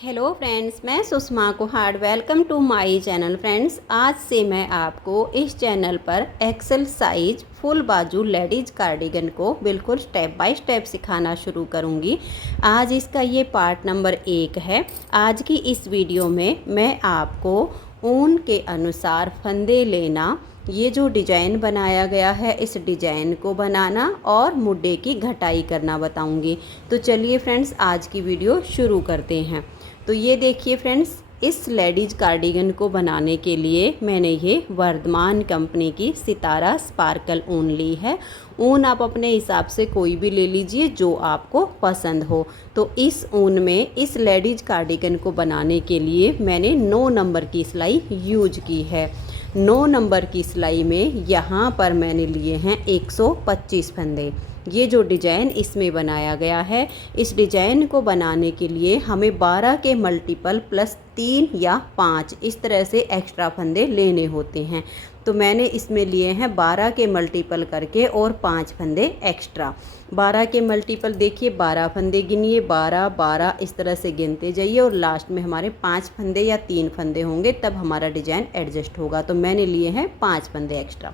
Hello friends, मैं Sushma Kuhad. Welcome to my channel. Friends, आज से मैं आपको इस चैनल पर एक्सेल साइज फुल बाजू लेडीज कार्डिगन को बिल्कुल स्टेप बाय स्टेप सिखाना शुरू करूंगी। आज इसका ये पार्ट नंबर 1 है। आज की इस वीडियो में मैं आपको ऊन के अनुसार फंदे लेना, ये जो डिज़ाइन बनाया गया है इस डिज़ाइन को बनाना और मुड्डे की घटाई करना बताऊंगी। तो चलिए फ्रेंड्स, आज की वीडियो शुरू करते हैं। तो ये देखिए फ्रेंड्स, इस लेडीज कार्डिगन को बनाने के लिए मैंने ये वर्धमान कंपनी की सितारा स्पार्कल ऊन ली है। ऊन आप अपने हिसाब से कोई भी ले लीजिए जो आपको पसंद हो। तो इस ऊन में इस लेडीज कार्डिगन को बनाने के लिए मैंने 9 नंबर की सिलाई यूज की है। 9 नंबर की सिलाई में यहाँ पर मैंने लिए हैं 125 फंदे। ये जो डिज़ाइन इसमें बनाया गया है, इस डिज़ाइन को बनाने के लिए हमें 12 के मल्टीपल प्लस 3 या 5 इस तरह से एक्स्ट्रा फंदे लेने होते हैं। तो मैंने इसमें लिए हैं 12 के मल्टीपल करके और 5 फंदे एक्स्ट्रा। 12 के मल्टीपल देखिए, 12 फंदे गिनिए, 12 12 इस तरह से गिनते जाइए और लास्ट में हमारे 5 फंदे या 3 फंदे होंगे, तब हमारा डिज़ाइन एडजस्ट होगा। तो मैंने लिए हैं 5 फंदे एक्स्ट्रा।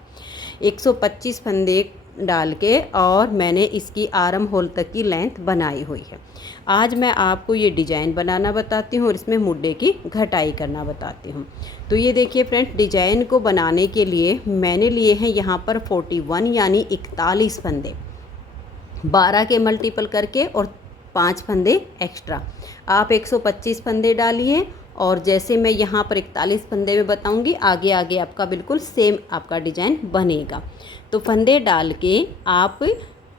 125 फंदे डाल के और मैंने इसकी आर्म होल तक की लेंथ बनाई हुई है। आज मैं आपको ये डिज़ाइन बनाना बताती हूँ और इसमें मुड्डे की घटाई करना बताती हूँ। तो ये देखिए फ्रेंड्स, डिज़ाइन को बनाने के लिए मैंने लिए हैं यहाँ पर 41 यानी 41 फंदे, 12 के मल्टीपल करके और 5 फंदे एक्स्ट्रा। आप 125 फंदे डालिए और जैसे मैं यहाँ पर 41 फंदे में बताऊँगी, आगे आगे आपका बिल्कुल सेम आपका डिज़ाइन बनेगा। तो फंदे डाल के आप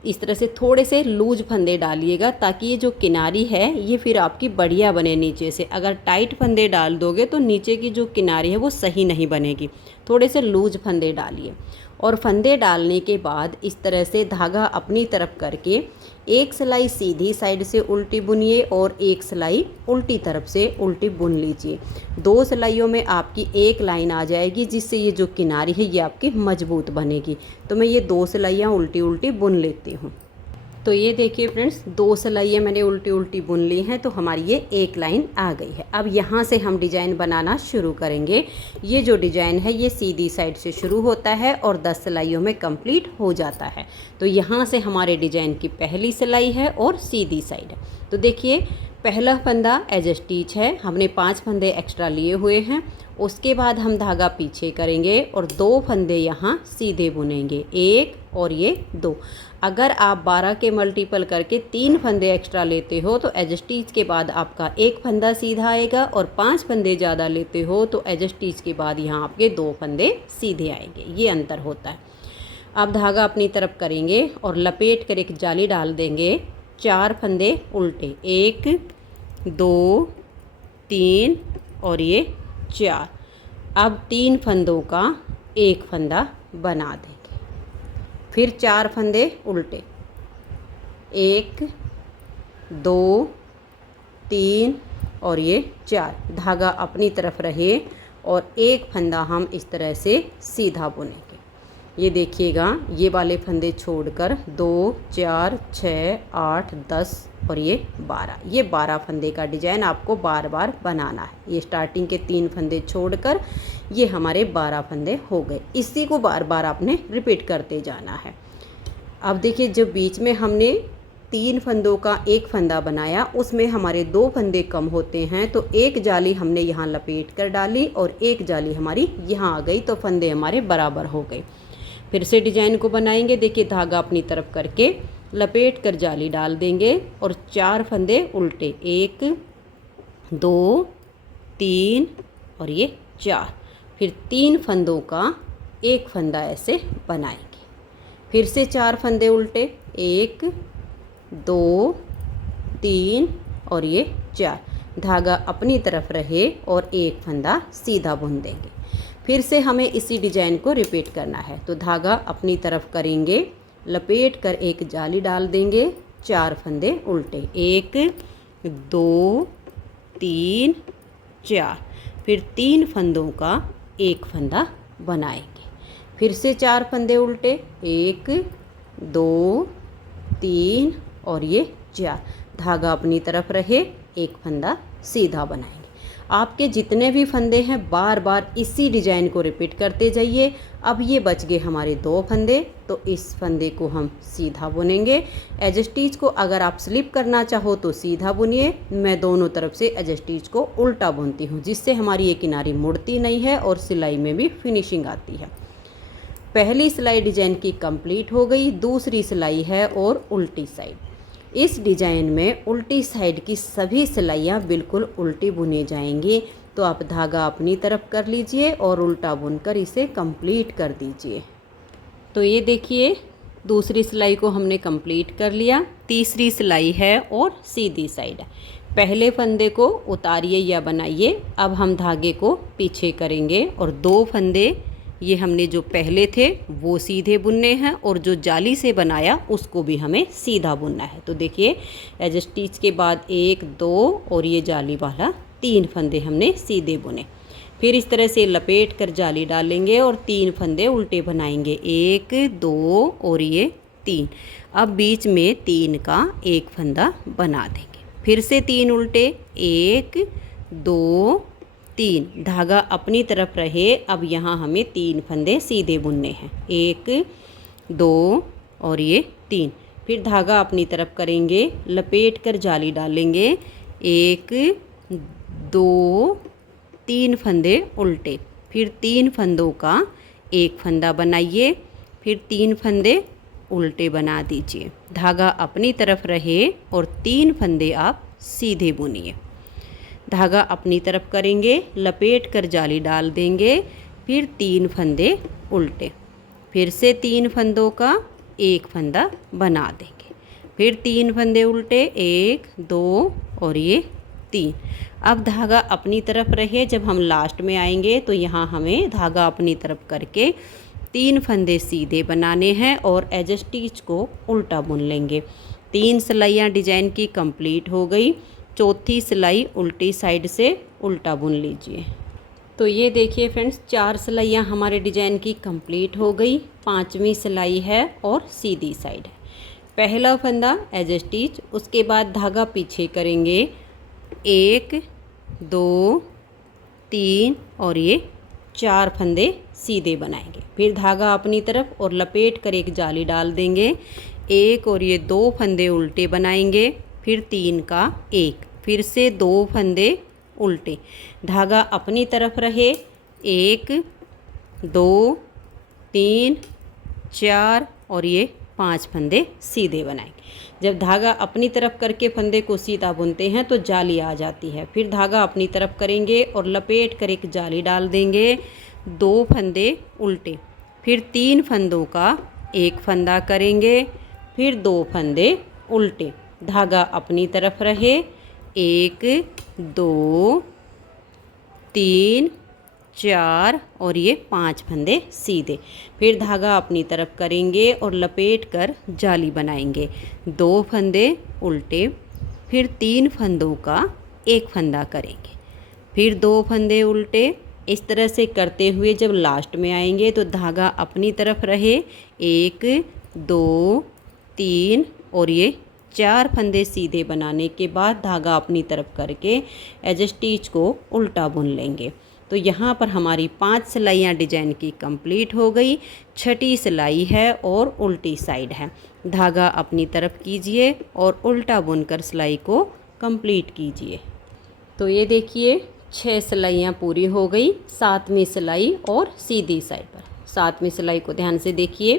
इस तरह से थोड़े से लूज फंदे डालिएगा ताकि ये जो किनारी है ये फिर आपकी बढ़िया बने नीचे से। अगर टाइट फंदे डाल दोगे तो नीचे की जो किनारी है वो सही नहीं बनेगी। थोड़े से लूज फंदे डालिए और फंदे डालने के बाद इस तरह से धागा अपनी तरफ करके एक सिलाई सीधी साइड से उल्टी बुनिए और एक सिलाई उल्टी तरफ से उल्टी बुन लीजिए। 2 सिलाइयों में आपकी एक लाइन आ जाएगी जिससे ये जो किनारी है ये आपकी मजबूत बनेगी। तो मैं ये 2 सिलाइयाँ उल्टी उल्टी बुन लेती हूँ। तो ये देखिए फ्रेंड्स, 2 सिलाइयाँ मैंने उल्टी उल्टी बुन ली हैं, तो हमारी ये एक लाइन आ गई है। अब यहाँ से हम डिज़ाइन बनाना शुरू करेंगे। ये जो डिज़ाइन है ये सीधी साइड से शुरू होता है और 10 सिलाइयों में कंप्लीट हो जाता है। तो यहाँ से हमारे डिज़ाइन की पहली सिलाई है और सीधी साइड है। तो देखिए, पहला फंदा एज स्टिच है, हमने 5 फंदे एक्स्ट्रा लिए हुए हैं। उसके बाद हम धागा पीछे करेंगे और 2 फंदे यहाँ सीधे बुनेंगे, 1 और ये 2। अगर आप 12 के मल्टीपल करके 3 फंदे एक्स्ट्रा लेते हो तो एज स्टिच के बाद आपका 1 फंदा सीधा आएगा, और 5 फंदे ज़्यादा लेते हो तो एज स्टिच के बाद यहाँ आपके 2 फंदे सीधे आएंगे। ये अंतर होता है। अब धागा अपनी तरफ करेंगे और लपेट कर एक जाली डाल देंगे। 4 फंदे उल्टे, 1 2 3 और ये 4। अब 3 फंदों का एक फंदा बना देंगे। फिर 4 फंदे उल्टे, 1 2 3 और ये 4। धागा अपनी तरफ रहे और एक फंदा हम इस तरह से सीधा बुनेंगे। ये देखिएगा, ये वाले फंदे छोड़कर 2 4 6 8 10 और ये 12। ये 12 फंदे का डिज़ाइन आपको बार बार बनाना है। ये स्टार्टिंग के 3 फंदे छोड़कर ये हमारे 12 फंदे हो गए। इसी को बार बार आपने रिपीट करते जाना है। अब देखिए, जो बीच में हमने 3 फंदों का एक फंदा बनाया उसमें हमारे 2 फंदे कम होते हैं, तो एक जाली हमने यहाँ लपेट कर डाली और एक जाली हमारी यहाँ आ गई, तो फंदे हमारे बराबर हो गए। फिर से डिज़ाइन को बनाएंगे। देखिए, धागा अपनी तरफ करके लपेट कर जाली डाल देंगे और 4 फंदे उल्टे, 1 2 3 और ये 4। फिर 3 फंदों का एक फंदा ऐसे बनाएंगे। फिर से 4 फंदे उल्टे, 1 2 3 और ये 4। धागा अपनी तरफ रहे और एक फंदा सीधा बुन देंगे। फिर से हमें इसी डिज़ाइन को रिपीट करना है। तो धागा अपनी तरफ करेंगे, लपेट कर एक जाली डाल देंगे, 4 फंदे उल्टे, 1 2 3 4। फिर 3 फंदों का एक फंदा बनाएंगे। फिर से 4 फंदे उल्टे, 1 2 3 और ये 4। धागा अपनी तरफ रहे, एक फंदा सीधा बनाएंगे। आपके जितने भी फंदे हैं बार बार इसी डिजाइन को रिपीट करते जाइए। अब ये बच गए हमारे 2 फंदे, तो इस फंदे को हम सीधा बुनेंगे। एज स्टिच को अगर आप स्लिप करना चाहो तो सीधा बुनिए, मैं दोनों तरफ से एज स्टिच को उल्टा बुनती हूँ, जिससे हमारी ये किनारी मुड़ती नहीं है और सिलाई में भी फिनिशिंग आती है। पहली सिलाई डिजाइन की कंप्लीट हो गई, दूसरी सिलाई है और उल्टी साइड। इस डिजाइन में उल्टी साइड की सभी सिलाइयाँ बिल्कुल उल्टी बुनी जाएंगी, तो आप धागा अपनी तरफ कर लीजिए और उल्टा बुनकर इसे कंप्लीट कर दीजिए। तो ये देखिए दूसरी सिलाई को हमने कंप्लीट कर लिया। तीसरी सिलाई है और सीधी साइड है। पहले फंदे को उतारिए या बनाइए। अब हम धागे को पीछे करेंगे और 2 फंदे ये हमने जो पहले थे वो सीधे बुनने हैं और जो जाली से बनाया उसको भी हमें सीधा बुनना है। तो देखिए एज स्टिच के बाद 1 2 और ये जाली वाला 3 फंदे हमने सीधे बुने। फिर इस तरह से लपेट कर जाली डालेंगे और 3 फंदे उल्टे बनाएंगे, 1 2 और ये 3। अब बीच में 3 का एक फंदा बना देंगे। फिर से 3 उल्टे, 1 2 3, धागा अपनी तरफ रहे। अब यहाँ हमें 3 फंदे सीधे बुनने हैं, 1 2 और ये 3। फिर धागा अपनी तरफ करेंगे, लपेट कर जाली डालेंगे, 1 2 3 फंदे उल्टे। फिर 3 फंदों का एक फंदा बनाइए, फिर 3 फंदे उल्टे बना दीजिए। धागा अपनी तरफ रहे और 3 फंदे आप सीधे बुनिए। धागा अपनी तरफ करेंगे, लपेट कर जाली डाल देंगे, फिर 3 फंदे उल्टे। फिर से 3 फंदों का एक फंदा बना देंगे, फिर 3 फंदे उल्टे, 1 2 और ये 3। अब धागा अपनी तरफ रहे। जब हम लास्ट में आएंगे तो यहाँ हमें धागा अपनी तरफ करके 3 फंदे सीधे बनाने हैं और एज स्टिच को उल्टा बुन लेंगे। 3 सिलाइयाँ डिजाइन की कंप्लीट हो गई। चौथी सिलाई उल्टी साइड से उल्टा बुन लीजिए। तो ये देखिए फ्रेंड्स 4 सिलाइयाँ हमारे डिजाइन की कंप्लीट हो गई। 5वीं सिलाई है और सीधी साइड है। पहला फंदा एज स्टिच, उसके बाद धागा पीछे करेंगे, 1 2 3 और ये 4 फंदे सीधे बनाएंगे। फिर धागा अपनी तरफ और लपेट कर एक जाली डाल देंगे, 1 और ये 2 फंदे उल्टे बनाएंगे, फिर 3 का एक, फिर से 2 फंदे उल्टे। धागा अपनी तरफ रहे, 1 2 3 4 और ये 5 फंदे सीधे बनाएंगे। जब धागा अपनी तरफ करके फंदे को सीधा बुनते हैं तो जाली आ जाती है। फिर धागा अपनी तरफ करेंगे और लपेट कर एक जाली डाल देंगे, 2 फंदे उल्टे, फिर 3 फंदों का एक फंदा करेंगे, फिर 2 फंदे उल्टे। धागा अपनी तरफ रहे, 1 2 3 4 और ये 5 फंदे सीधे। फिर धागा अपनी तरफ करेंगे और लपेट कर जाली बनाएंगे, 2 फंदे उल्टे, फिर 3 फंदों का एक फंदा करेंगे, फिर 2 फंदे उल्टे। इस तरह से करते हुए जब लास्ट में आएंगे तो धागा अपनी तरफ रहे, 1 2 3 और ये 4 फंदे सीधे बनाने के बाद धागा अपनी तरफ करके एज स्टिच को उल्टा बुन लेंगे। तो यहाँ पर हमारी 5 सिलाइयाँ डिजाइन की कंप्लीट हो गई। 6ठी सिलाई है और उल्टी साइड है। धागा अपनी तरफ कीजिए और उल्टा बुनकर सिलाई को कंप्लीट कीजिए। तो ये देखिए 6 सिलाइयाँ पूरी हो गई। 7वीं सिलाई और सीधी साइड पर। 7वीं सिलाई को ध्यान से देखिए।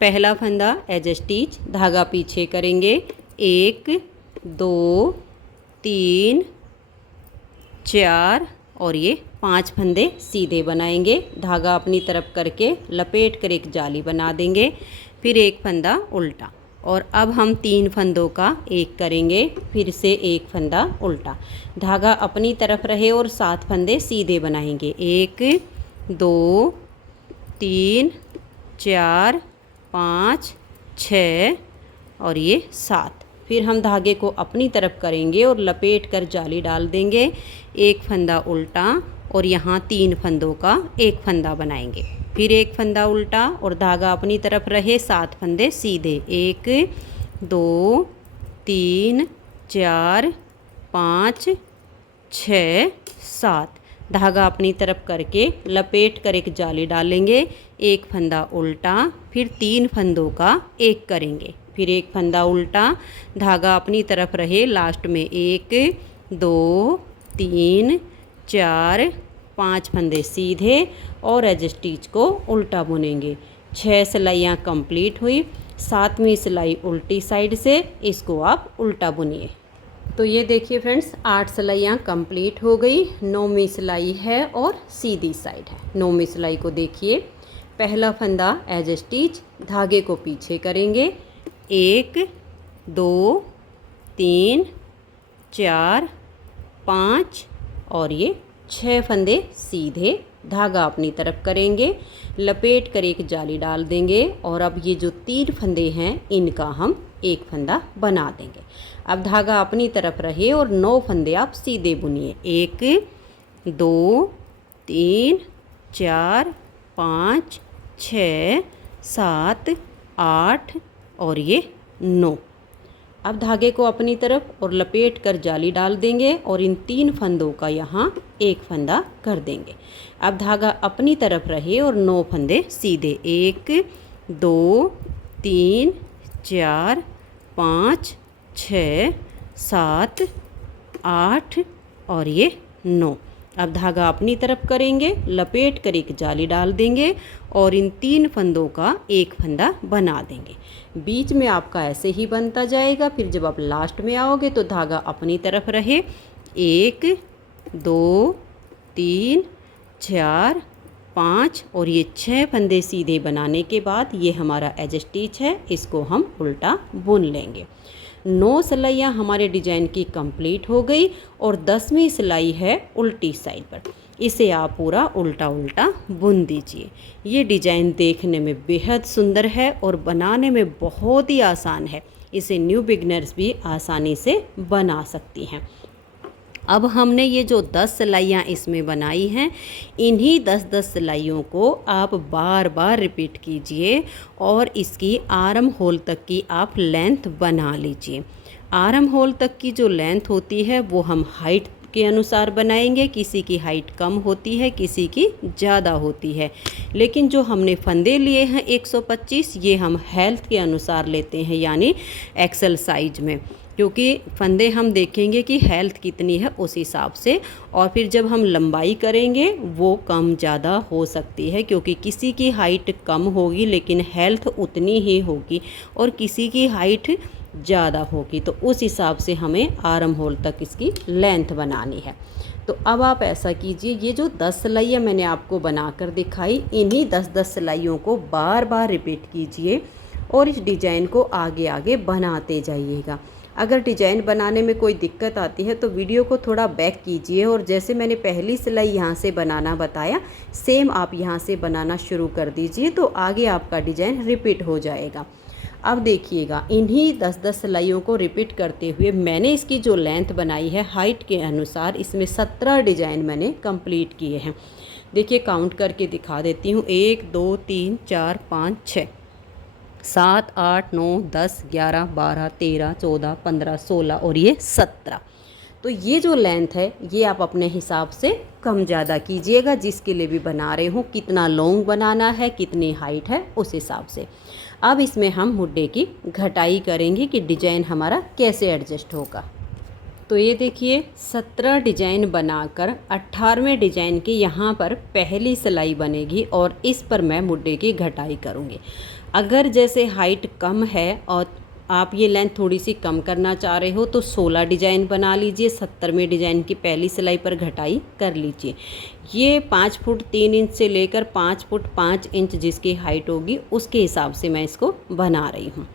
पहला फंदा एज स्टिच, धागा पीछे करेंगे, 1 2 3 4 और ये 5 फंदे सीधे बनाएंगे। धागा अपनी तरफ करके लपेट कर एक जाली बना देंगे, फिर एक फंदा उल्टा। और अब हम 3 फंदों का एक करेंगे, फिर से एक फंदा उल्टा। धागा अपनी तरफ रहे और 7 फंदे सीधे बनाएंगे, 1 2 3 4 5 6 और ये 7। फिर हम धागे को अपनी तरफ करेंगे और लपेट कर जाली डाल देंगे, एक फंदा उल्टा और यहाँ 3 फंदों का एक फंदा बनाएंगे, फिर एक फंदा उल्टा और धागा अपनी तरफ रहे, 7 फंदे सीधे, 1 2 3 4 5 6 7। धागा अपनी तरफ करके लपेट कर एक जाली डालेंगे, एक फंदा उल्टा, फिर 3 फंदों का एक करेंगे, फिर एक फंदा उल्टा, धागा अपनी तरफ रहे, लास्ट में 1 2 3 4 5 फंदे सीधे और एज स्टिच को उल्टा बुनेंगे। 6 सिलाइयाँ कंप्लीट हुई। 7वीं सिलाई उल्टी साइड से, इसको आप उल्टा बुनिए। तो ये देखिए फ्रेंड्स 8 सिलाइयाँ कंप्लीट हो गई। 9वीं सिलाई है और सीधी साइड है। 9वीं सिलाई को देखिए, पहला फंदा एज स्टिच, धागे को पीछे करेंगे, 1 2 3 4 5 और ये 6 फंदे सीधे, धागा अपनी तरफ करेंगे, लपेट कर एक जाली डाल देंगे और अब ये जो 3 फंदे हैं इनका हम एक फंदा बना देंगे। अब धागा अपनी तरफ रहे और 9 फंदे आप सीधे बुनिए, 1 2 3 4 5 6 7 8 और ये 9। अब धागे को अपनी तरफ और लपेट कर जाली डाल देंगे और इन 3 फंदों का यहाँ एक फंदा कर देंगे। अब धागा अपनी तरफ रहे और 9 फंदे सीधे, 1 2 3 4 5 6 7 8 और ये 9। अब धागा अपनी तरफ करेंगे, लपेट कर एक जाली डाल देंगे और इन 3 फंदों का एक फंदा बना देंगे। बीच में आपका ऐसे ही बनता जाएगा। फिर जब आप लास्ट में आओगे तो धागा अपनी तरफ रहे, 1 2 3 4 5 और ये 6 फंदे सीधे बनाने के बाद ये हमारा एज स्टिच है, इसको हम उल्टा बुन लेंगे। 9 सिलाइयाँ हमारे डिजाइन की कंप्लीट हो गई और 10वीं सिलाई है उल्टी साइड पर। इसे आप पूरा उल्टा उल्टा बुन दीजिए। ये डिजाइन देखने में बेहद सुंदर है और बनाने में बहुत ही आसान है। इसे न्यू बिगनर्स भी आसानी से बना सकती हैं। अब हमने ये जो 10 सिलाइयाँ इसमें बनाई हैं, इन्हीं 10-10 सिलाइयों को आप बार बार रिपीट कीजिए और इसकी आर्म होल तक की आप लेंथ बना लीजिए। आर्म होल तक की जो लेंथ होती है वो हम हाइट के अनुसार बनाएंगे। किसी की हाइट कम होती है, किसी की ज़्यादा होती है, लेकिन जो हमने फंदे लिए हैं 125, ये हम हेल्थ के अनुसार लेते हैं, यानी एक्सेल साइज में, क्योंकि फंदे हम देखेंगे कि हेल्थ कितनी है उस हिसाब से। और फिर जब हम लंबाई करेंगे वो कम ज़्यादा हो सकती है, क्योंकि किसी की हाइट कम होगी लेकिन हेल्थ उतनी ही होगी और किसी की हाइट ज़्यादा होगी, तो उस हिसाब से हमें आर्म होल तक इसकी लेंथ बनानी है। तो अब आप ऐसा कीजिए, ये जो 10 सिलाइयाँ मैंने आपको बनाकर दिखाई, इन्हीं 10-10 सिलाइयों को बार बार रिपीट कीजिए और इस डिज़ाइन को आगे आगे बनाते जाइएगा। अगर डिज़ाइन बनाने में कोई दिक्कत आती है तो वीडियो को थोड़ा बैक कीजिए और जैसे मैंने पहली सिलाई यहाँ से बनाना बताया, सेम आप यहाँ से बनाना शुरू कर दीजिए, तो आगे आपका डिज़ाइन रिपीट हो जाएगा। अब देखिएगा, इन्हीं 10-10 सिलाइयों को रिपीट करते हुए मैंने इसकी जो लेंथ बनाई है हाइट के अनुसार, इसमें 17 डिज़ाइन मैंने कंप्लीट किए हैं। देखिए काउंट करके दिखा देती हूँ, 1 2 3 4 5 6 7 8 9 10 11 12 13 14 15 16 और ये 17। तो ये जो लेंथ है ये आप अपने हिसाब से कम ज़्यादा कीजिएगा, जिसके लिए भी बना रहे हो, कितना लॉन्ग बनाना है, कितनी हाइट है, उस हिसाब से। अब इसमें हम मुड्डे की घटाई करेंगे कि डिजाइन हमारा कैसे एडजस्ट होगा। तो ये देखिए 17 डिजाइन बनाकर 18वें डिजाइन के यहाँ पर पहली सिलाई बनेगी और इस पर मैं मुड्डे की घटाई करूँगी। अगर जैसे हाइट कम है और आप ये लेंथ थोड़ी सी कम करना चाह रहे हो तो 16 डिजाइन बना लीजिए, 70वें डिजाइन की पहली सिलाई पर घटाई कर लीजिए। ये 5 फुट 3 इंच से लेकर 5 फुट 5 इंच जिसकी हाइट होगी उसके हिसाब से मैं इसको बना रही हूँ।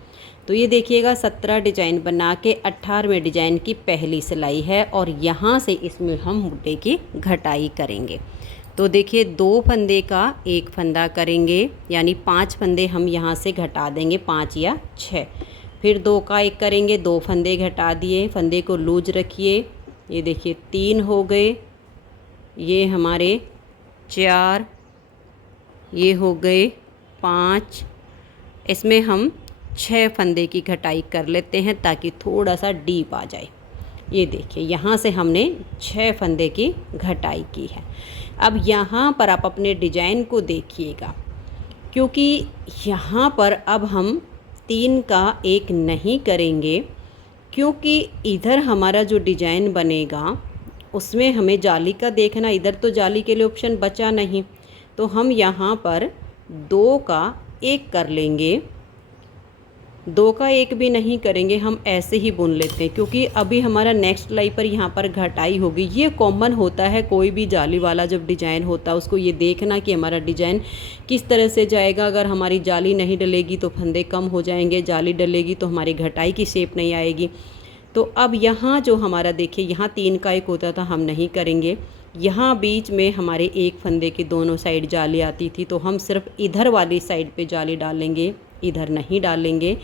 तो ये देखिएगा 17 डिजाइन बना के 18वें डिजाइन की पहली सिलाई है और यहाँ से इसमें हम मुड्डे की घटाई करेंगे। तो देखिए 2 फंदे का एक फंदा करेंगे, यानी 5 फंदे हम यहाँ से घटा देंगे, 5 या 6। फिर 2 का एक करेंगे, 2 फंदे घटा दिए, फंदे को लूज रखिए। ये देखिए 3 हो गए, ये हमारे 4, ये हो गए 5। इसमें हम 6 फंदे की घटाई कर लेते हैं ताकि थोड़ा सा डीप आ जाए। ये देखिए यहाँ से हमने 6 फंदे की घटाई की है। अब यहाँ पर आप अपने डिजाइन को देखिएगा, क्योंकि यहाँ पर अब हम 3 का 1 नहीं करेंगे, क्योंकि इधर हमारा जो डिजाइन बनेगा उसमें हमें जाली का देखना, इधर तो जाली के लिए ऑप्शन बचा नहीं, तो हम यहाँ पर 2 का 1 कर लेंगे। 2 का 1 भी नहीं करेंगे, हम ऐसे ही बुन लेते हैं, क्योंकि अभी हमारा नेक्स्ट लाई पर यहाँ पर घटाई होगी। ये कॉमन होता है, कोई भी जाली वाला जब डिजाइन होता है उसको ये देखना कि हमारा डिजाइन किस तरह से जाएगा। अगर हमारी जाली नहीं डलेगी तो फंदे कम हो जाएंगे, जाली डलेगी तो हमारी घटाई की शेप नहीं आएगी। तो अब यहाँ जो हमारा देखिए, यहाँ 3 का 1 होता था, हम नहीं करेंगे। यहाँ बीच में हमारे एक फंदे के दोनों साइड जाली आती थी, तो हम सिर्फ इधर वाली साइड पे जाली डालेंगे, इधर नहीं डालेंगे।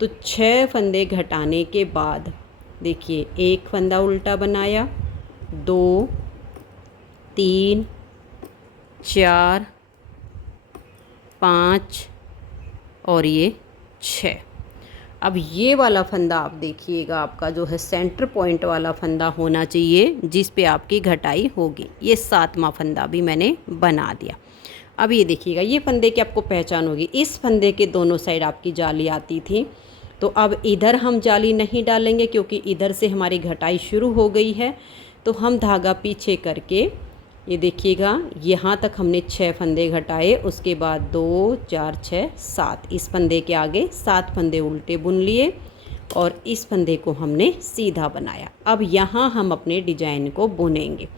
तो 6 फंदे घटाने के बाद देखिए, 1 फंदा उल्टा बनाया, 2 3 4 5 और ये 6। अब ये वाला फंदा आप देखिएगा, आपका जो है सेंटर पॉइंट वाला फंदा होना चाहिए जिस पे आपकी घटाई होगी। ये 7वां फंदा भी मैंने बना दिया। अब ये देखिएगा, ये फंदे की आपको पहचान होगी, इस फंदे के दोनों साइड आपकी जाली आती थी। तो अब इधर हम जाली नहीं डालेंगे, क्योंकि इधर से हमारी घटाई शुरू हो गई है। तो हम धागा पीछे करके, ये देखिएगा, यहाँ तक हमने 6 फंदे घटाए, उसके बाद 2 4 6 7, इस फंदे के आगे 7 फंदे उल्टे बुन लिए और इस फंदे को हमने सीधा बनाया। अब यहाँ हम अपने डिजाइन को बुनेंगे।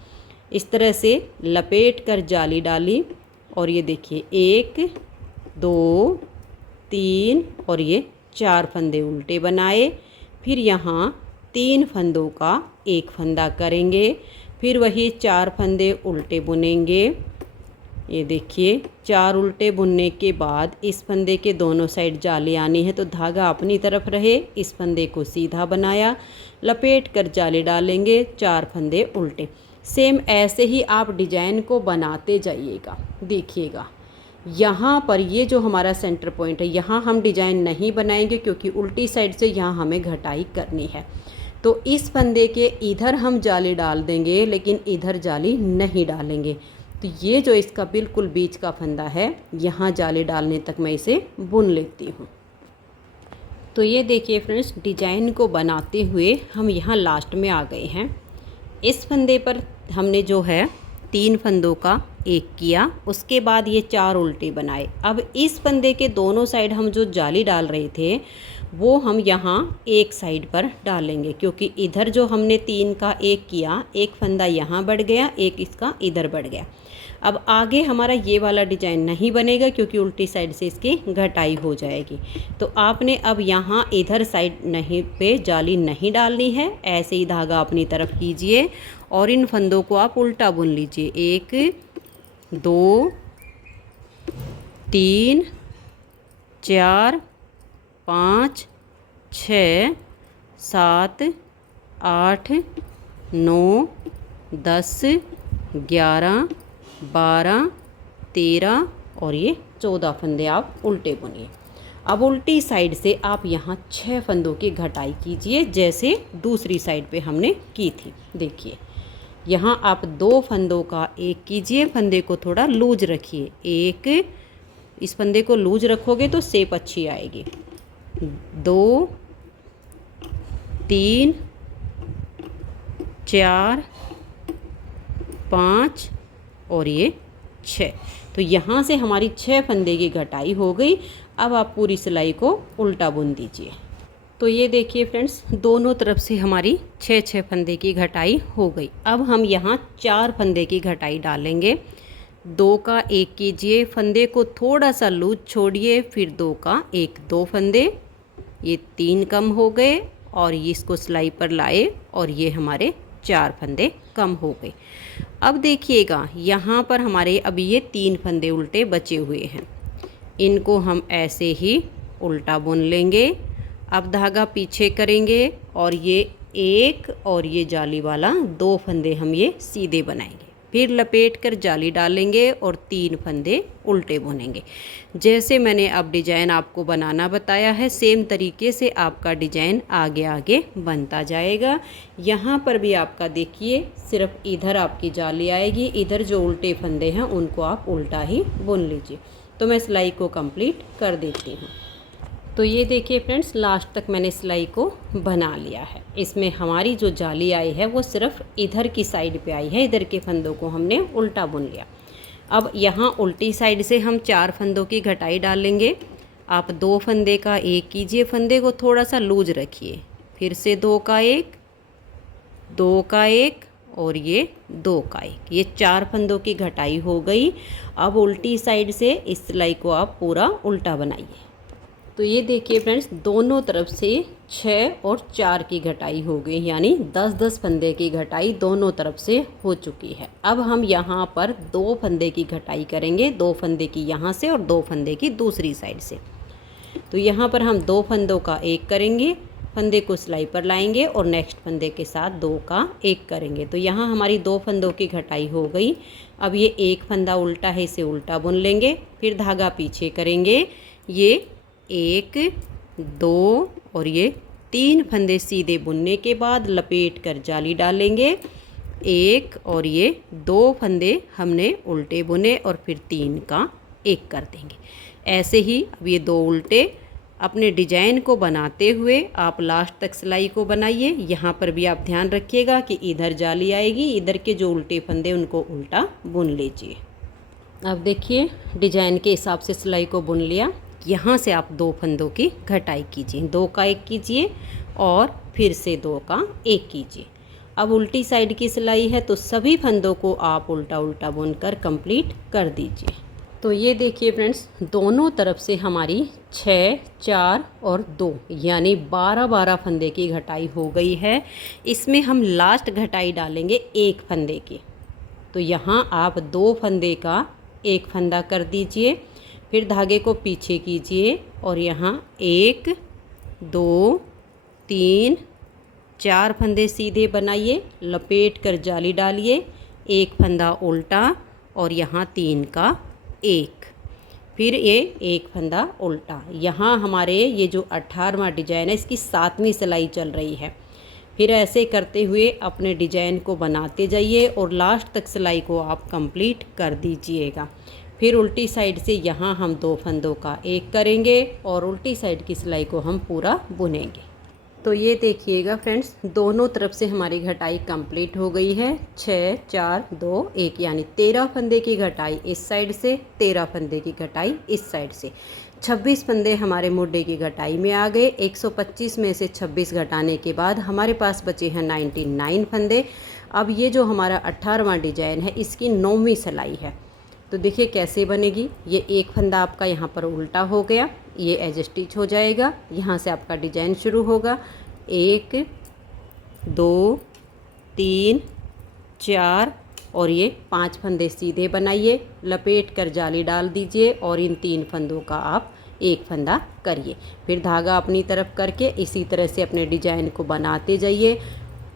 इस तरह से लपेट कर जाली डाली और ये देखिए 1 2 3 और ये 4 फंदे उल्टे बनाए। फिर यहाँ 3 फंदों का 1 फंदा करेंगे, फिर वही 4 फंदे उल्टे बुनेंगे। ये देखिए, 4 उल्टे बुनने के बाद इस फंदे के दोनों साइड जाली आनी है, तो धागा अपनी तरफ रहे, इस फंदे को सीधा बनाया, लपेट कर जाली डालेंगे, 4 फंदे उल्टे। सेम ऐसे ही आप डिजाइन को बनाते जाइएगा। देखिएगा, यहाँ पर ये जो हमारा सेंटर पॉइंट है, यहाँ हम डिजाइन नहीं बनाएंगे, क्योंकि उल्टी साइड से यहाँ हमें घटाई करनी है। तो इस फंदे के इधर हम जाली डाल देंगे, लेकिन इधर जाली नहीं डालेंगे। तो ये जो इसका बिल्कुल बीच का फंदा है, यहाँ जाली डालने तक मैं इसे बुन लेती हूँ। तो ये देखिए फ्रेंड्स, डिजाइन को बनाते हुए हम यहाँ लास्ट में आ गए हैं। इस फंदे पर हमने जो है 3 फंदों का 1 किया, उसके बाद ये 4 उल्टे बनाए। अब इस फंदे के दोनों साइड हम जो जाली डाल रहे थे वो हम यहाँ एक साइड पर डालेंगे, क्योंकि इधर जो हमने 3 का 1 किया, एक फंदा यहाँ बढ़ गया, एक इसका इधर बढ़ गया। अब आगे हमारा ये वाला डिजाइन नहीं बनेगा, क्योंकि उल्टी साइड से इसकी घटाई हो जाएगी। तो आपने अब यहाँ इधर साइड नहीं पे जाली नहीं डालनी है, ऐसे ही धागा अपनी तरफ कीजिए और इन फंदों को आप उल्टा बुन लीजिए। 1 2 3 4 5 6 7 8 9 10 11 12 13 और ये 14 फंदे आप उल्टे बुनिए। अब उल्टी साइड से आप यहाँ 6 फंदों की घटाई कीजिए, जैसे दूसरी साइड पे हमने की थी। देखिए, यहाँ आप 2 फंदों का 1 कीजिए, फंदे को थोड़ा लूज रखिए। 1, इस फंदे को लूज रखोगे तो शेप अच्छी आएगी। 2 3 4 5 और ये 6। तो यहाँ से हमारी 6 फंदे की घटाई हो गई। अब आप पूरी सिलाई को उल्टा बुन दीजिए। तो ये देखिए फ्रेंड्स, दोनों तरफ से हमारी 6 फंदे की घटाई हो गई। अब हम यहाँ 4 फंदे की घटाई डालेंगे। 2 का 1 कीजिए, फंदे को थोड़ा सा लूज छोड़िए, फिर 2 का 1, 2 फंदे, ये 3 कम हो गए और ये इसको सिलाई पर लाए और ये हमारे 4 फंदे कम हो गए। अब देखिएगा, यहाँ पर हमारे अभी ये 3 फंदे उल्टे बचे हुए हैं, इनको हम ऐसे ही उल्टा बुन लेंगे। अब धागा पीछे करेंगे और ये 1 और ये जाली वाला 2 फंदे हम ये सीधे बनाएंगे। फिर लपेट कर जाली डालेंगे और 3 फंदे उल्टे बुनेंगे। जैसे मैंने अब डिजाइन आपको बनाना बताया है सेम तरीके से आपका डिजाइन आगे आगे बनता जाएगा। यहाँ पर भी आपका देखिए सिर्फ इधर आपकी जाली आएगी, इधर जो उल्टे फंदे हैं उनको आप उल्टा ही बुन लीजिए। तो मैं सिलाई को कंप्लीट कर देती हूँ। तो ये देखिए फ्रेंड्स, लास्ट तक मैंने सिलाई को बना लिया है। इसमें हमारी जो जाली आई है वो सिर्फ इधर की साइड पे आई है, इधर के फंदों को हमने उल्टा बुन लिया। अब यहाँ उल्टी साइड से हम 4 फंदों की घटाई डालेंगे। आप 2 फंदे का 1 कीजिए, फंदे को थोड़ा सा लूज रखिए, फिर से 2 का 1, 2 का 1 और ये 2 का 1, ये 4 फंदों की घटाई हो गई। अब उल्टी साइड से इस सिलाई को आप पूरा उल्टा बनाइए। तो ये देखिए फ्रेंड्स, दोनों तरफ से 6 और 4 की घटाई हो गई, यानी 10-10 फंदे की घटाई दोनों तरफ से हो चुकी है। अब हम यहाँ पर 2 फंदे की घटाई करेंगे, 2 फंदे की यहाँ से और 2 फंदे की दूसरी साइड से। तो यहाँ पर हम 2 फंदों का 1 करेंगे, फंदे को सिलाई पर लाएंगे और नेक्स्ट फंदे के साथ 2 का 1 करेंगे। तो यहाँ हमारी 2 फंदों की घटाई हो गई। अब ये 1 फंदा उल्टा है, इसे उल्टा बुन लेंगे, फिर धागा पीछे करेंगे। ये 1, 2 और ये 3 फंदे सीधे बुनने के बाद लपेट कर जाली डालेंगे। 1 और ये 2 फंदे हमने उल्टे बुने और फिर 3 का 1 कर देंगे। ऐसे ही अब ये 2 उल्टे अपने डिजाइन को बनाते हुए आप लास्ट तक सिलाई को बनाइए। यहाँ पर भी आप ध्यान रखिएगा कि इधर जाली आएगी, इधर के जो उल्टे फंदे उनको उल्टा बुन लीजिए। अब देखिए डिजाइन के हिसाब से सिलाई को बुन लिया। यहाँ से आप 2 फंदों की घटाई कीजिए, 2 का 1 कीजिए और फिर से 2 का 1 कीजिए। अब उल्टी साइड की सिलाई है तो सभी फंदों को आप उल्टा उल्टा बुनकर कंप्लीट कर दीजिए। तो ये देखिए फ्रेंड्स, दोनों तरफ से हमारी 6, 4 और 2 यानी 12-12 फंदे की घटाई हो गई है। इसमें हम लास्ट घटाई डालेंगे 1 फंदे की। तो यहाँ आप 2 फंदे का 1 फंदा कर दीजिए, फिर धागे को पीछे कीजिए और यहाँ 1, 2, 3, 4 फंदे सीधे बनाइए, लपेट कर जाली डालिए, 1 फंदा उल्टा और यहाँ 3 का 1, फिर ये 1 फंदा उल्टा। यहाँ हमारे ये जो 18वां डिजाइन है इसकी 7वीं सिलाई चल रही है। फिर ऐसे करते हुए अपने डिजाइन को बनाते जाइए और लास्ट तक सिलाई को आप कंप्लीट कर दीजिएगा। फिर उल्टी साइड से यहाँ हम 2 फंदों का 1 करेंगे और उल्टी साइड की सिलाई को हम पूरा बुनेंगे। तो ये देखिएगा फ्रेंड्स, दोनों तरफ से हमारी घटाई कंप्लीट हो गई है। 6, 4, 2, 1 यानी 13 फंदे की घटाई इस साइड से, 13 फंदे की घटाई इस साइड से। 26 फंदे हमारे मुड्डे की घटाई में आ गए। 125 में से 26 घटाने के बाद हमारे पास बचे हैं 99 फंदे। अब ये जो हमारा 18वां डिजाइन है इसकी 9वीं सिलाई है। तो देखिए कैसे बनेगी। ये 1 फंदा आपका यहाँ पर उल्टा हो गया, ये एज स्टिच हो जाएगा। यहाँ से आपका डिजाइन शुरू होगा। 1, 2, 3, 4 और ये 5 फंदे सीधे बनाइए, लपेट कर जाली डाल दीजिए और इन 3 फंदों का आप 1 फंदा करिए। फिर धागा अपनी तरफ करके इसी तरह से अपने डिजाइन को बनाते जाइए।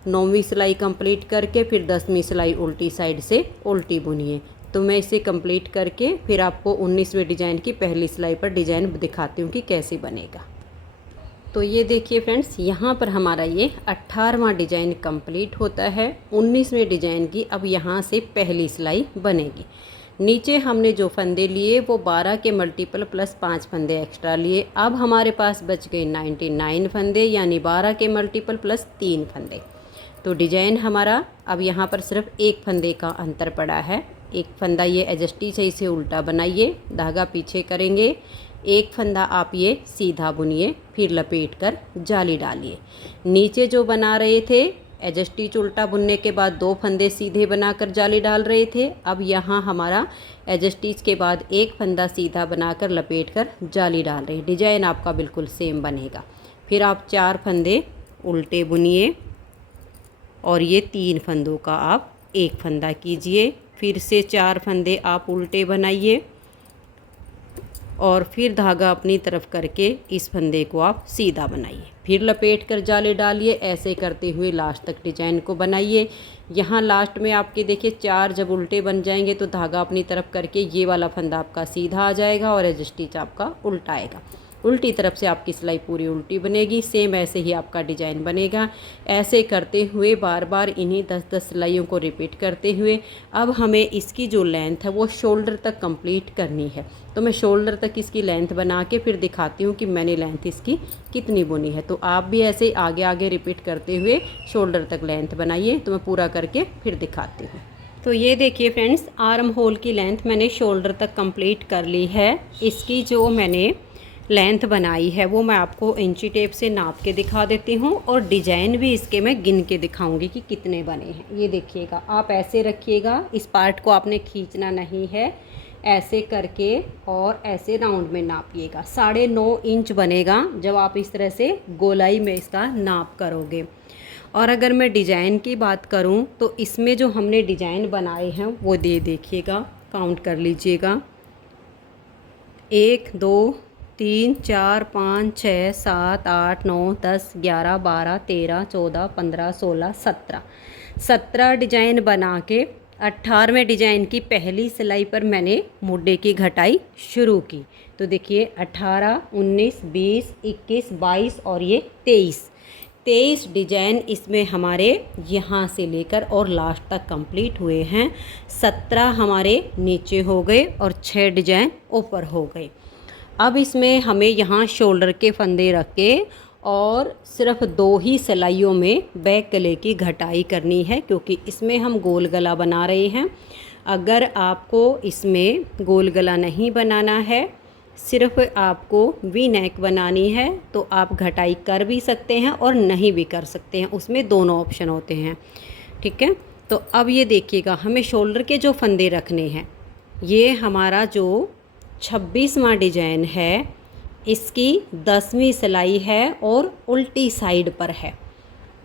9वीं सिलाई कंप्लीट करके फिर 10वीं सिलाई उल्टी साइड से उल्टी बुनिए। तो मैं इसे कंप्लीट करके फिर आपको 19वें डिजाइन की पहली सिलाई पर डिजाइन दिखाती हूँ कि कैसे बनेगा। तो ये देखिए फ्रेंड्स, यहाँ पर हमारा ये 18वां डिजाइन कंप्लीट होता है। 19वें डिजाइन की अब यहाँ से पहली सिलाई बनेगी। नीचे हमने जो फंदे लिए वो 12 के मल्टीपल प्लस 5 फंदे एक्स्ट्रा लिए। अब हमारे पास बच गए 99 फंदे यानी 12 के मल्टीपल प्लस 3 फंदे। तो डिजाइन हमारा अब यहाँ पर सिर्फ 1 फंदे का अंतर पड़ा है। 1 फंदा ये एडजस्टी से इसे उल्टा बनाइए, धागा पीछे करेंगे, 1 फंदा आप ये सीधा बुनिए, फिर लपेट कर जाली डालिए। नीचे जो बना रहे थे एडजस्टिच उल्टा बुनने के बाद 2 फंदे सीधे बनाकर जाली डाल रहे थे। अब यहाँ हमारा एडजस्टिच के बाद 1 फंदा सीधा बनाकर लपेट कर जाली डाल रहे हैं। डिजाइन आपका बिल्कुल सेम बनेगा। फिर आप 4 फंदे उल्टे बुनिए और ये 3 फंदों का आप 1 फंदा कीजिए। फिर से 4 फंदे आप उल्टे बनाइए और फिर धागा अपनी तरफ करके इस फंदे को आप सीधा बनाइए। फिर लपेट कर जाले डालिए। ऐसे करते हुए लास्ट तक डिजाइन को बनाइए। यहाँ लास्ट में आपके देखिए 4 जब उल्टे बन जाएंगे तो धागा अपनी तरफ करके ये वाला फंदा आपका सीधा आ जाएगा और एज स्टिच आपका उल्टा आएगा। उल्टी तरफ से आपकी सिलाई पूरी उल्टी बनेगी। सेम ऐसे ही आपका डिजाइन बनेगा। ऐसे करते हुए बार बार इन्हीं 10-10 सिलाइयों को रिपीट करते हुए अब हमें इसकी जो लेंथ है वो शोल्डर तक कंप्लीट करनी है। तो मैं शोल्डर तक इसकी लेंथ बना के फिर दिखाती हूँ कि मैंने लेंथ इसकी कितनी बुनी है। तो आप भी ऐसे आगे आगे रिपीट करते हुए शोल्डर तक लेंथ बनाइए। तो मैं पूरा करके फिर दिखाती हूँ। तो ये देखिए फ्रेंड्स, आर्म होल की लेंथ मैंने शोल्डर तक कंप्लीट कर ली है। इसकी जो मैंने लेंथ बनाई है वो मैं आपको इंची टेप से नाप के दिखा देती हूँ और डिजाइन भी इसके मैं गिन के दिखाऊंगी कि कितने बने हैं। ये देखिएगा, आप ऐसे रखिएगा, इस पार्ट को आपने खींचना नहीं है, ऐसे करके और ऐसे राउंड में नापिएगा। 9.5 इंच बनेगा जब आप इस तरह से गोलाई में इसका नाप करोगे। और अगर मैं डिजाइन की बात करूँ तो इसमें जो हमने डिजाइन बनाए हैं वो देखिएगा, काउंट कर लीजिएगा। 1 2 3 4 5 6 7 8 9 10 11 12 13 14 15 16 17 डिजाइन बना के 18वें डिजाइन की पहली सिलाई पर मैंने मुड्डे की घटाई शुरू की। तो देखिए 18 19 20 21 22 और ये 23 डिजाइन इसमें हमारे यहाँ से लेकर और लास्ट तक कंप्लीट हुए हैं। 17 हमारे नीचे हो गए और 6 डिजाइन ऊपर हो गए। अब इसमें हमें यहाँ शोल्डर के फंदे रख के और सिर्फ 2 ही सिलाइयों में बैक गले की घटाई करनी है, क्योंकि इसमें हम गोल गला बना रहे हैं। अगर आपको इसमें गोल गला नहीं बनाना है, सिर्फ आपको वी नेक बनानी है, तो आप घटाई कर भी सकते हैं और नहीं भी कर सकते हैं। उसमें दोनों ऑप्शन होते हैं, ठीक है। तो अब ये देखिएगा, हमें शोल्डर के जो फंदे रखने हैं, ये हमारा जो 26वां डिजाइन है, इसकी 10वीं सिलाई है और उल्टी साइड पर है।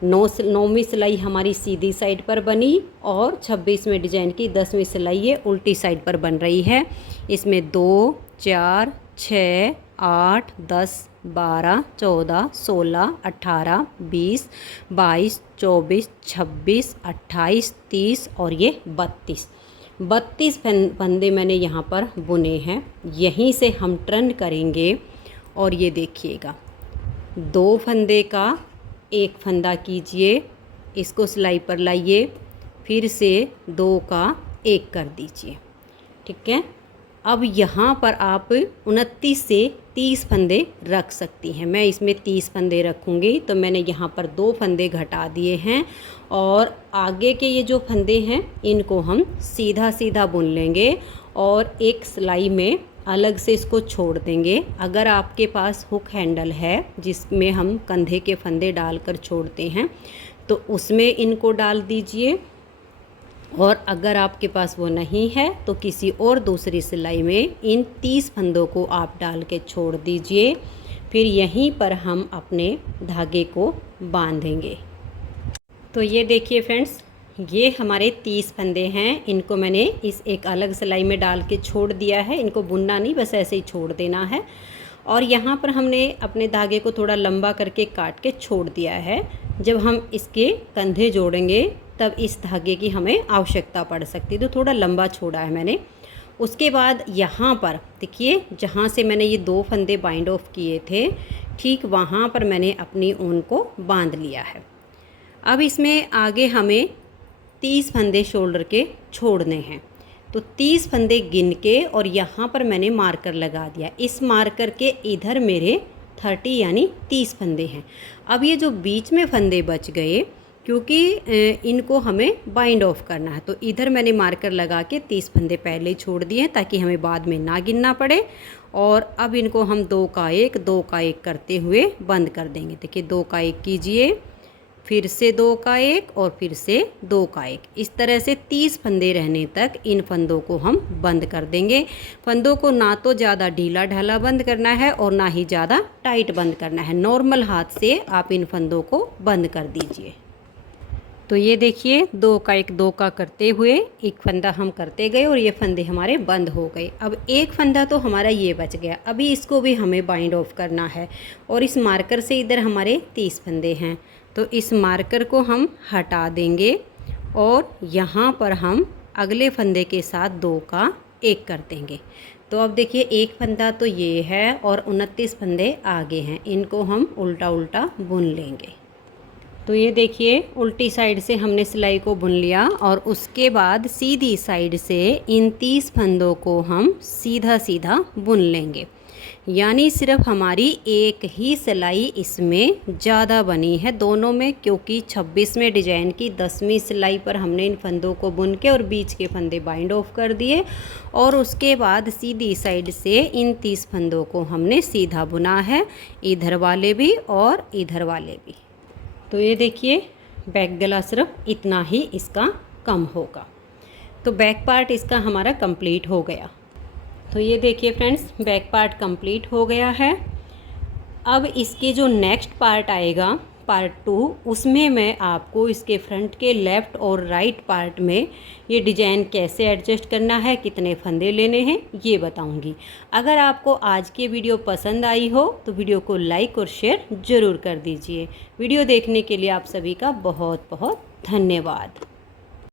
9वीं सिलाई हमारी सीधी साइड पर बनी और 26वें डिजाइन की 10वीं सिलाई ये उल्टी साइड पर बन रही है। इसमें 2 4 6 8 10 12 14 16 18 20 22 24 26 28 30 और ये 32 फंदे मैंने यहाँ पर बुने हैं। यहीं से हम टर्न करेंगे और ये देखिएगा, 2 फंदे का 1 फंदा कीजिए, इसको सिलाई पर लाइए, फिर से 2 का 1 कर दीजिए, ठीक है। अब यहाँ पर आप 29 से 30 फंदे रख सकती हैं। मैं इसमें 30 फंदे रखूँगी, तो मैंने यहाँ पर 2 फंदे घटा दिए हैं और आगे के ये जो फंदे हैं इनको हम सीधा सीधा बुन लेंगे और एक सिलाई में अलग से इसको छोड़ देंगे। अगर आपके पास हुक हैंडल है जिसमें हम कंधे के फंदे डालकर छोड़ते हैं तो उसमें इनको डाल दीजिए, और अगर आपके पास वो नहीं है तो किसी और दूसरी सिलाई में इन 30 फंदों को आप डाल के छोड़ दीजिए। फिर यहीं पर हम अपने धागे को बांधेंगे। तो ये देखिए फ्रेंड्स, ये हमारे 30 फंदे हैं। इनको मैंने इस एक अलग सिलाई में डाल के छोड़ दिया है। इनको बुनना नहीं, बस ऐसे ही छोड़ देना है। और यहाँ पर हमने अपने धागे को थोड़ा लंबा करके काट के छोड़ दिया है। जब हम इसके कंधे जोड़ेंगे तब इस धागे की हमें आवश्यकता पड़ सकती है, तो थोड़ा लंबा छोड़ा है मैंने। उसके बाद यहाँ पर देखिए, जहाँ से मैंने ये 2 फंदे बाइंड ऑफ किए थे, ठीक वहाँ पर मैंने अपनी ऊन को बांध लिया है। अब इसमें आगे हमें 30 फंदे शोल्डर के छोड़ने हैं। तो 30 फंदे गिन के और यहाँ पर मैंने मार्कर लगा दिया। इस मार्कर के इधर मेरे 30 यानी 30 फंदे हैं। अब ये जो बीच में फंदे बच गए, क्योंकि इनको हमें बाइंड ऑफ करना है, तो इधर मैंने मार्कर लगा के 30 फंदे पहले ही छोड़ दिए ताकि हमें बाद में ना गिनना पड़े। और अब इनको हम 2 का 1 2 का 1 करते हुए बंद कर देंगे। देखिए 2 का 1 कीजिए, फिर से 2 का 1 और फिर से 2 का 1। इस तरह से 30 फंदे रहने तक इन फंदों को हम बंद कर देंगे। फंदों को ना तो ज़्यादा ढीला ढाला बंद करना है और ना ही ज़्यादा टाइट बंद करना है। नॉर्मल हाथ से आप इन फंदों को बंद कर दीजिए। तो ये देखिए 2 का 1 2 का करते हुए एक फंदा हम करते गए और ये फंदे हमारे बंद हो गए। अब एक फंदा तो हमारा ये बच गया, अभी इसको भी हमें बाइंड ऑफ करना है और इस मार्कर से इधर हमारे 30 फंदे हैं, तो इस मार्कर को हम हटा देंगे और यहाँ पर हम अगले फंदे के साथ 2 का 1 कर देंगे। तो अब देखिए एक फंदा तो ये है और 29 फंदे आगे हैं, इनको हम उल्टा उल्टा बुन लेंगे। तो ये देखिए उल्टी साइड से हमने सिलाई को बुन लिया और उसके बाद सीधी साइड से इन 30 फंदों को हम सीधा सीधा बुन लेंगे। यानी सिर्फ हमारी एक ही सिलाई इसमें ज़्यादा बनी है दोनों में, क्योंकि 26वें डिजाइन की 10वीं सिलाई पर हमने इन फंदों को बुन के और बीच के फंदे बाइंड ऑफ कर दिए और उसके बाद सीधी साइड से इन 30 फंदों को हमने सीधा बुना है, इधर वाले भी और इधर वाले भी। तो ये देखिए बैक गला सिर्फ इतना ही इसका कम होगा। तो बैक पार्ट इसका हमारा कंप्लीट हो गया। तो ये देखिए फ्रेंड्स बैक पार्ट कंप्लीट हो गया है। अब इसके जो नेक्स्ट पार्ट आएगा पार्ट 2, उसमें मैं आपको इसके फ्रंट के लेफ़्ट और राइट पार्ट में ये डिज़ाइन कैसे एडजस्ट करना है, कितने फंदे लेने हैं, ये बताऊंगी। अगर आपको आज की वीडियो पसंद आई हो तो वीडियो को लाइक और शेयर ज़रूर कर दीजिए। वीडियो देखने के लिए आप सभी का बहुत बहुत धन्यवाद।